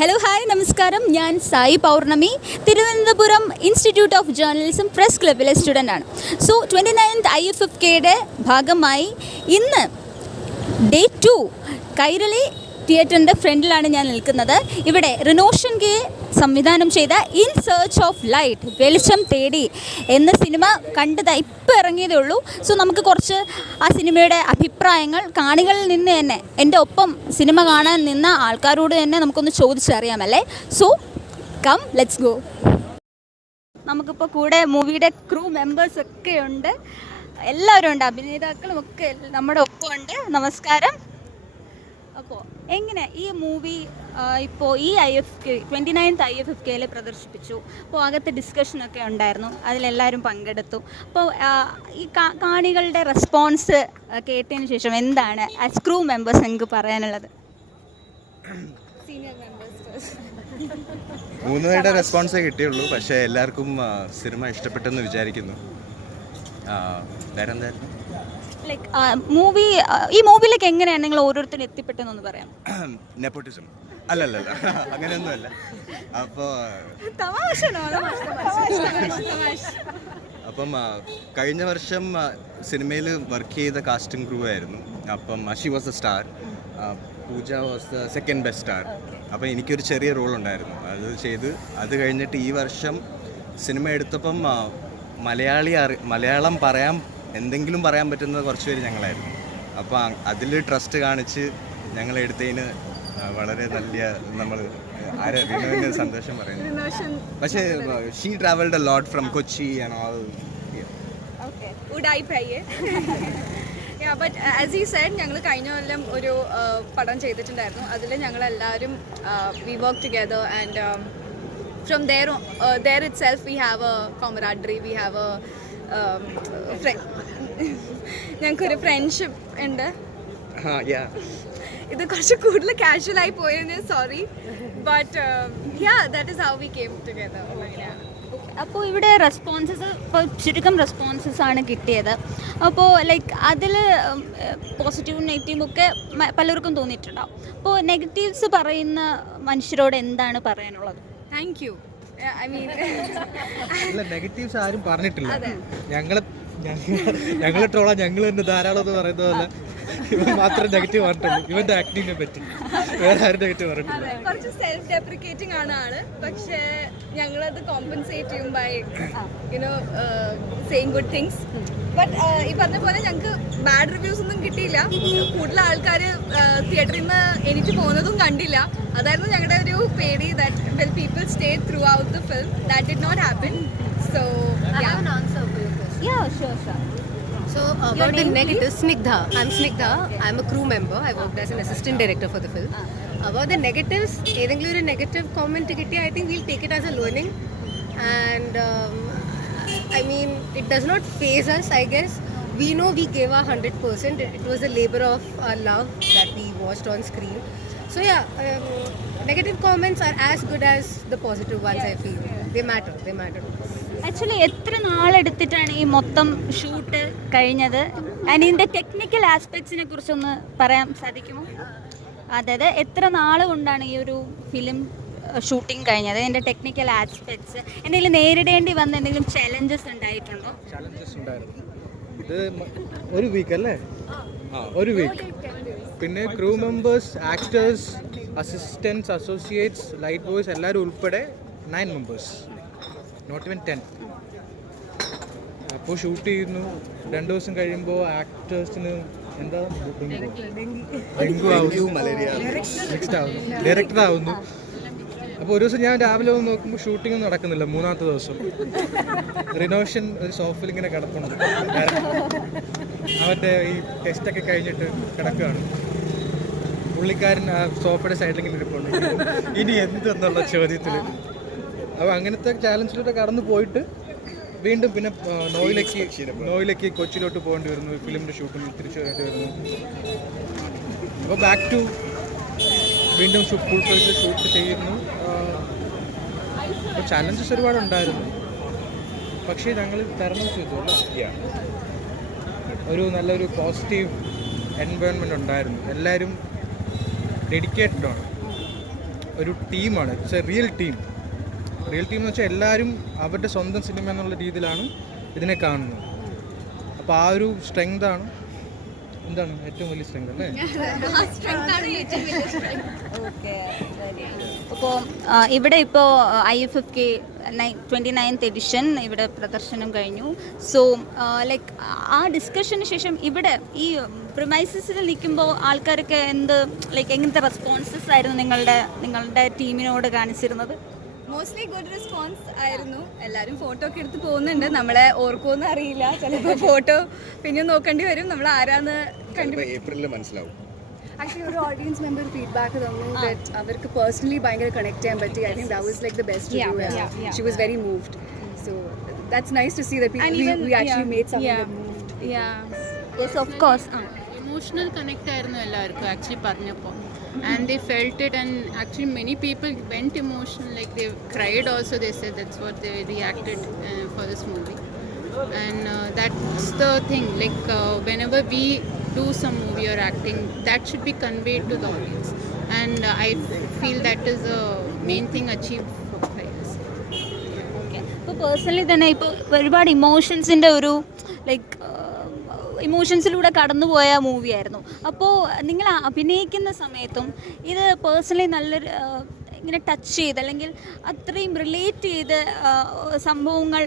Hello hi നമസ്കാരം. ഞാൻ Sai Pournami, Thiruvananthapuram institute of journalism press ക്ലബിലെ സ്റ്റുഡൻ്റാണ്. സോ 29th IFFKയുടെ ഭാഗമായി ഇന്ന് ഡേ 2 കൈരളി തിയേറ്ററിൻ്റെ ഫ്രണ്ടിലാണ് ഞാൻ നിൽക്കുന്നത്. ഇവിടെ റിനോഷൻ കെ സംവിധാനം ചെയ്ത ഇൻ സെർച്ച് ഓഫ് ലൈറ്റ്, വെളിച്ചം തേടി എന്ന സിനിമ കണ്ടതായി ഇപ്പോൾ ഇറങ്ങിയതേ ഉള്ളൂ. സോ നമുക്ക് കുറച്ച് ആ സിനിമയുടെ അഭിപ്രായങ്ങൾ കാണികളിൽ നിന്ന് തന്നെ, എൻ്റെ ഒപ്പം സിനിമ കാണാൻ നിന്ന ആൾക്കാരോട് തന്നെ നമുക്കൊന്ന് ചോദിച്ചറിയാമല്ലേ. So come let's go. നമുക്കിപ്പോൾ കൂടെ മൂവിയുടെ ക്രൂ മെമ്പേഴ്സൊക്കെ ഉണ്ട്, എല്ലാവരും ഉണ്ട്, അഭിനേതാക്കളും ഒക്കെ നമ്മുടെ ഒപ്പം ഉണ്ട്. നമസ്കാരം. അപ്പോൾ എങ്ങനെ ഈ മൂവി ഇപ്പോൾ ഈ 29th IFFKയിൽ പ്രദർശിപ്പിച്ചു. അപ്പോൾ അകത്ത് ഡിസ്കഷനൊക്കെ ഉണ്ടായിരുന്നു, അതിലെല്ലാവരും പങ്കെടുത്തു. അപ്പോൾ ഈ കാണികളുടെ റെസ്പോൺസ് കേട്ടതിന് ശേഷം എന്താണ് ആസ് ക്രൂ മെമ്പേഴ്സ് നിങ്ങൾക്ക് പറയാനുള്ളത്? സീനിയർ മെമ്പേഴ്സ് 3 പേരുടെ റെസ്പോൺസേ കിട്ടിയുള്ളൂ. പക്ഷേ എല്ലാവർക്കും സിനിമ ഇഷ്ടപ്പെട്ടെന്ന് വിചാരിക്കുന്നു. വേറെ എന്തായിരുന്നു ലൈക്ക് ഈ മൂവിയിലേക്ക് എങ്ങനെയാണ് നിങ്ങൾ ഓരോരുത്തരും എത്തിപ്പെട്ടെന്നൊന്ന് പറയാം. നെപ്പോട്ടിസം അല്ലല്ല, അങ്ങനെയൊന്നുമല്ല. അപ്പോൾ അപ്പം കഴിഞ്ഞ വർഷം സിനിമയിൽ വർക്ക് ചെയ്ത കാസ്റ്റിംഗ് ക്രൂ ആയിരുന്നു. അപ്പം she was a star, Pooja was the second best star. അപ്പം എനിക്കൊരു ചെറിയ റോൾ ഉണ്ടായിരുന്നു, അത് ചെയ്ത് അത് കഴിഞ്ഞിട്ട് ഈ വർഷം സിനിമ എടുത്തപ്പം മലയാളം എന്തെങ്കിലും പറയാൻ പറ്റുന്നത് കുറച്ച് പേര് ഞങ്ങളായിരുന്നു. അപ്പോൾ അതിൽ ട്രസ്റ്റ് കാണിച്ച് ഞങ്ങളെടുത്തതിന് വളരെ നല്ല നമ്മൾ വിനോദിന് സന്തോഷം പറയുന്നു. പക്ഷേ she travelled a lot from Kochi and all. But as he said, ഞങ്ങൾ കഴിഞ്ഞ കൊല്ലം ഒരു പടം ചെയ്തിട്ടുണ്ടായിരുന്നു. അതിൽ ഞങ്ങളെല്ലാവരും we work together and from there itself we have a camaraderie, we have a ഞങ്ങൾക്കൊരു ഫ്രണ്ട്ഷിപ്പ് ഉണ്ട്. ഇത് കുറച്ച് കൂടുതൽ കാഷ്വൽ ആയി പോയതിന് sorry, but that is how we came together. അപ്പോൾ ഇവിടെ റെസ്പോൺസസ് ഇപ്പോൾ ചുരുക്കം റെസ്പോൺസസ് ആണ് കിട്ടിയത്. അപ്പോൾ ലൈക്ക് അതിൽ പോസിറ്റീവും നെഗറ്റീവും ഒക്കെ പലർക്കും തോന്നിയിട്ടുണ്ടാവും. അപ്പോൾ നെഗറ്റീവ്സ് പറയുന്ന മനുഷ്യരോട് എന്താണ് പറയാനുള്ളത്? Thank you. I mean negatives ആരും പറഞ്ഞിട്ടില്ല. ഞങ്ങളെ ട്രോളാൻ ഞങ്ങൾ തന്നെ ധാരാളം എന്ന് പറയുന്നത് പോലെ ഇവൻ മാത്രം നെഗറ്റീവ് പറഞ്ഞിട്ടുള്ളൂ. ഇവന്റെ ആക്ടിങ്ങിനെ പറ്റി വേറെ ആരും നെഗറ്റീവ് പറഞ്ഞിട്ടില്ല. കുറച്ച് സെൽഫ് ഡെപ്രിക്കേറ്റിംഗ് ആണ് ആള്, പക്ഷേ ഞങ്ങളത് കോമ്പൻസേറ്റ് ചെയ്യും by you know saying good things. But ഈ പറഞ്ഞ പോലെ ഞങ്ങൾക്ക് ബാഡ് റിവ്യൂസ് ഒന്നും കിട്ടിയില്ല. കൂടുതൽ ആൾക്കാർ തിയേറ്ററിൽ നിന്ന് എനിക്ക് പോകുന്നതും കണ്ടില്ല. അതായിരുന്നു ഞങ്ങളുടെ ഒരു പേടി, that well people stay throughout the film. That did not happen. So Yeah, sure. So about the negative, Snigdha. I'm Snigdha. I'm a crew member. I worked as an assistant director for the film. About the negatives, ഏതെങ്കിലും ഒരു negative comment കിട്ടിയ I think we'll take it as a learning. And I mean, it does not faze us, I guess. We know we gave our 100%. It was a labor of our love that we watched on screen. So yeah, negative comments are as good as the positive ones. I feel they matter to us. Actually എത്ര നാളെടുത്തിട്ടാണ് ഈ മൊത്തം shoot കഴിഞ്ഞത്? And ഇതിൻ്റെ technical ആസ്പെക്ട്സിനെ കുറിച്ചൊന്ന് പറയാൻ സാധിക്കുമോ? അതായത് എത്ര നാൾ കൊണ്ടാണ് ഈ ഒരു ഫിലിം ഷൂട്ടിംഗ് കഴിഞ്ഞത്? ഇതിൻ്റെ ടെക്നിക്കൽ ആസ്പെക്ട്സ് എന്തെങ്കിലും നേരിടേണ്ടി വന്ന എന്തെങ്കിലും ചലഞ്ചസ് ഉണ്ടായിട്ടുണ്ടോ? ചലഞ്ചസ് ഉണ്ടായിരുന്നു. ഇത് ഒരു വീക്ക് അല്ലേ? ഒരു വീക്ക്. പിന്നെ crew members, actors, assistants, associates, light boys എല്ലാവരും ഉൾപ്പെടെ 9 മെമ്പേഴ്സ്, നോട്ട് ഇവൻ 10. അപ്പോൾ ഷൂട്ട് ചെയ്യുന്നു. 2 ദിവസം കഴിയുമ്പോൾ ആക്ടേഴ്സിന് എന്താ ഡെങ്കു ആവുന്നു, നെക്സ്റ്റ് ആവുന്നു, ഡയറക്ടർ ആവുന്നു. അപ്പോൾ ഒരു ദിവസം ഞാൻ രാവിലെ വന്ന് നോക്കുമ്പോൾ ഷൂട്ടിംഗ് നടക്കുന്നില്ല. 3ാമത്തെ ദിവസം റിനോഷൻ ഒരു സോഫയിൽ ഇങ്ങനെ കിടപ്പുണ്ട്. അവൻ്റെ ഈ ടെസ്റ്റൊക്കെ കഴിഞ്ഞിട്ട് കിടക്കുകയാണ്. പുള്ളിക്കാരൻ ആ സോഫയുടെ സൈഡിൽ ഇങ്ങനെ ഇരിപ്പുണ്ട്. ഇനി എന്തെന്നുള്ള ചോദ്യത്തിൽ. അപ്പോൾ അങ്ങനത്തെ ചാലഞ്ചിലൂടെ കടന്നു പോയിട്ട് വീണ്ടും പിന്നെ നോയിലേക്ക് കൊച്ചിയിലോട്ട് പോകേണ്ടി വരുന്നു. ഫിലിമിൻ്റെ ഷൂട്ടിന് തിരിച്ചു വരേണ്ടി വരുന്നു. അപ്പോൾ ബാക്ക് ടു വീണ്ടും ഫുൾ ഫ്ലെഡ്ജ് ഷൂട്ട് ചെയ്യുന്നു. അപ്പോൾ ചാലഞ്ചസ് ഒരുപാടുണ്ടായിരുന്നു, പക്ഷേ ഞങ്ങൾ തരണം ചെയ്തു. ഒരു നല്ലൊരു പോസിറ്റീവ് എൻവയോൺമെൻറ്റ് ഉണ്ടായിരുന്നു. എല്ലാവരും ഡെഡിക്കേറ്റഡ് ആണ്. ഒരു ടീമാണ്. ഇറ്റ്സ് എ റിയൽ ടീം എന്ന് വെച്ചാൽ എല്ലാവരും അവരുടെ സ്വന്തം സിനിമ എന്നുള്ള രീതിയിലാണ് ഇതിനെ കാണുന്നത്. അപ്പോൾ ആ ഒരു സ്ട്രെങ്താണ് എന്താണ് ഏറ്റവും വലിയ സ്ട്രെങ്ത് അല്ലേ? അപ്പോൾ ഇവിടെ ഇപ്പോൾ IFFK 29th എഡിഷൻ ഇവിടെ പ്രദർശനം കഴിഞ്ഞു. സോ ലൈക്ക് ആ ഡിസ്കഷന് ശേഷം ഇവിടെ ഈ പ്രിമൈസസിൽ നിൽക്കുമ്പോൾ ആൾക്കാരൊക്കെ എങ്ങനത്തെ റെസ്പോൺസസ് ആയിരുന്നു നിങ്ങളുടെ ടീമിനോട് കാണിച്ചിരുന്നത്? മോസ്റ്റ്ലി ഗുഡ് റെസ്പോൺസ് ആയിരുന്നു. എല്ലാവരും ഫോട്ടോ ഒക്കെ എടുത്ത് പോകുന്നുണ്ട്. നമ്മളെ ഓർക്കുമെന്ന് അറിയില്ല, ചിലപ്പോൾ ഫോട്ടോ പിന്നെ നോക്കേണ്ടി വരും നമ്മൾ ആരാന്ന് ഏപ്രിലിൽ മനസ്സിലാവും. ആക്ച്വലി ഒരു ഓഡിയൻസ് മെമ്പർ ഫീഡ്ബാക്ക് തന്നു ദാറ്റ് അവർക്ക് പേഴ്സണലി ഭയങ്കര കണക്ട് ചെയ്യാൻ പറ്റി. I think that was like the best review. She was very moved. So that's nice to see that we actually made something that moved. Yes, of course. Emotional connect ആയിരുന്നു എല്ലാവർക്കും actually പറഞ്ഞപ്പോൾ. And they felt it, and actually many people went emotional, like they cried also. They said that's what they reacted for this movie. And that's the thing, like whenever we do some movie or acting, that should be conveyed to the audience, and I feel that is the main thing achieved by us. Okay. ഇപ്പോൾ personally തന്നെ ഇപ്പോൾ ഒരുപാട് ഇമോഷൻസിൻ്റെ ഒരു ഇമോഷൻസിലൂടെ കടന്നുപോയ മൂവിയായിരുന്നു. അപ്പോൾ നിങ്ങൾ അഭിനയിക്കുന്ന സമയത്തും ഇത് പേഴ്സണലി നല്ലൊരു ഇങ്ങനെ ടച്ച് ചെയ്ത് അല്ലെങ്കിൽ അത്രയും റിലേറ്റ് ചെയ്ത് സംഭവങ്ങൾ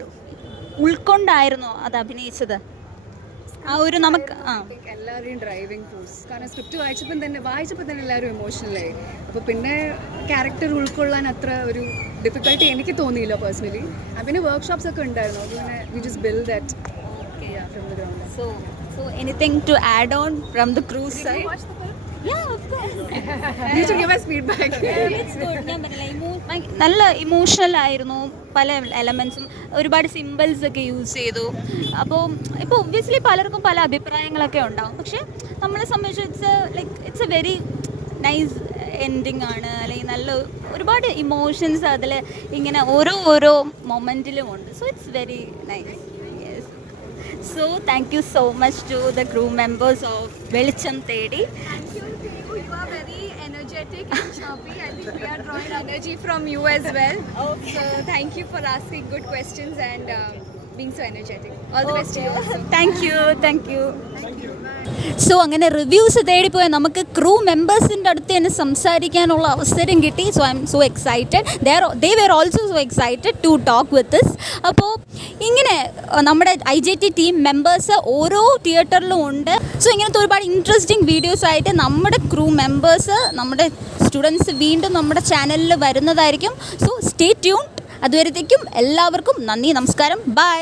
ഉൾക്കൊണ്ടായിരുന്നോ അത് അഭിനയിച്ചത്? ആ ഒരു നമുക്ക് എല്ലാവരെയും ഡ്രൈവിംഗ് ഫോഴ്സ്. കാരണം സ്ക്രിപ്റ്റ് വായിച്ചപ്പോൾ തന്നെ എല്ലാവരും ഇമോഷണലായി. അപ്പോൾ പിന്നെ ക്യാരക്ടർ ഉൾക്കൊള്ളാൻ അത്ര ഒരു ഡിഫിക്കൽട്ടി എനിക്ക് തോന്നിയില്ല പേഴ്സണലി. പിന്നെ വർക്ക്ഷോപ്സ് ഒക്കെ ഉണ്ടായിരുന്നു. അതുപോലെ we just build that from the ground. So anything to add on from the crew side? Yeah, of course. You should give us feedback. It's good. ഞാൻ പറഞ്ഞില്ല, നല്ല ഇമോഷണൽ ആയിരുന്നു. പല എലമെൻസും ഒരുപാട് സിമ്പിൾസ് ഒക്കെ യൂസ് ചെയ്തു. അപ്പോൾ ഇപ്പോൾ ഒബ്വിയസ്ലി പലർക്കും പല അഭിപ്രായങ്ങളൊക്കെ ഉണ്ടാവും. പക്ഷേ നമ്മളെ സംബന്ധിച്ച് it's A very nice ending ആണ്. അല്ലെങ്കിൽ നല്ല ഒരുപാട് ഇമോഷൻസ് അതിൽ ഇങ്ങനെ ഓരോ മൊമെൻറ്റിലും ഉണ്ട്. So it's very nice. So thank you so much to the crew members of Velicham Thedi. Thank you. You are very energetic and chirpy. I think we are drawing energy from you as well. So thank you for asking good questions and being so energetic. All the best to you also. Thank you. So അങ്ങനെ reviews തേടിപ്പോയ നമുക്ക് crew മെമ്പേഴ്സിൻ്റെ അടുത്ത് തന്നെ സംസാരിക്കാനുള്ള അവസരം കിട്ടി. So I am so excited. They were also so excited to talk with us. അപ്പോൾ ഇങ്ങനെ നമ്മുടെ IJT ടീം മെമ്പേഴ്സ് ഓരോ തിയേറ്ററിലും ഉണ്ട്. സോ ഇങ്ങനത്തെ ഒരുപാട് ഇൻട്രസ്റ്റിംഗ് വീഡിയോസ് ആയിട്ട് നമ്മുടെ ക്രൂ മെമ്പേഴ്സ്, നമ്മുടെ സ്റ്റുഡൻസ് വീണ്ടും നമ്മുടെ ചാനലിൽ വരുന്നതായിരിക്കും. So stay tuned. അതുവരത്തേക്കും എല്ലാവർക്കും നന്ദി, നമസ്കാരം, ബൈ.